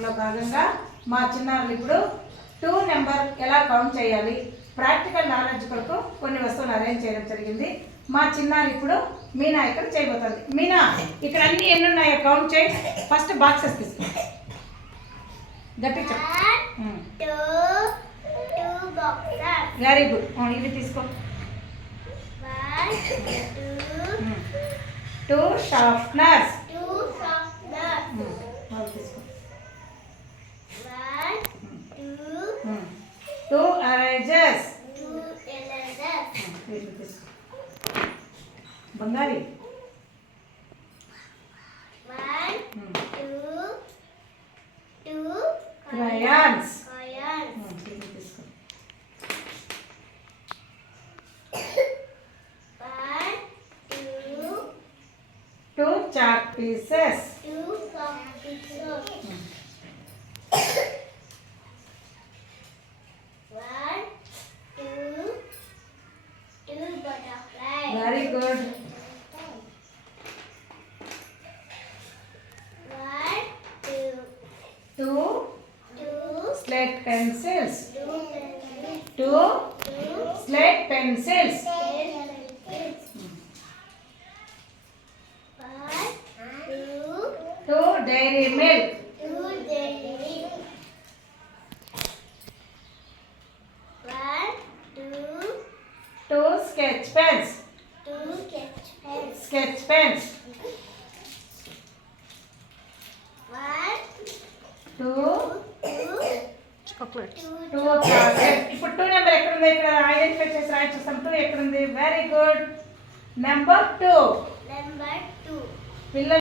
కార్యక్రమంలో భాగంగా మా చిన్నారులు ఇప్పుడు 2 నెంబర్ ఎలా కౌంట్ చేయాలి ప్రాక్టికల్ నాలెడ్జ్ కొరకు కొన్ని వస్తువులు అరేంజ్ చేయడం జరిగింది. మా చిన్నారు ఇప్పుడు మీనా ఇక్కడ చేయబోతుంది. మీనా, ఇక్కడ అన్ని ఎన్ని ఉన్నాయో కౌంట్ చేయి. ఫస్ట్ బాక్సెస్ తీసుకో. గట్టి వెరీ గుడ్. ఇవి తీసుకో. 2 షార్ప్నర్స్. తీసుకో. 2 ఎరేజర్స్. తీసుకో. బంగారి. 2 crayons. తీసుకో. 2 chalk pieces. 2 butterflies. Very good. 2 slate pencils. 2 slate pencils. 2 dairy milk. 2 sketch pens. Sketch pens. 2 Chocolates. 2 chocolates. ఇప్పుడు 2 నెంబర్ ఎక్కడ ఉంది? ఇక్కడ ఐడెంటిఫై చేసి రాయి చూస్తాం. 2 ఎక్కడ ఉంది? Very good. నెంబర్ 2. Number 2. పిల్లలు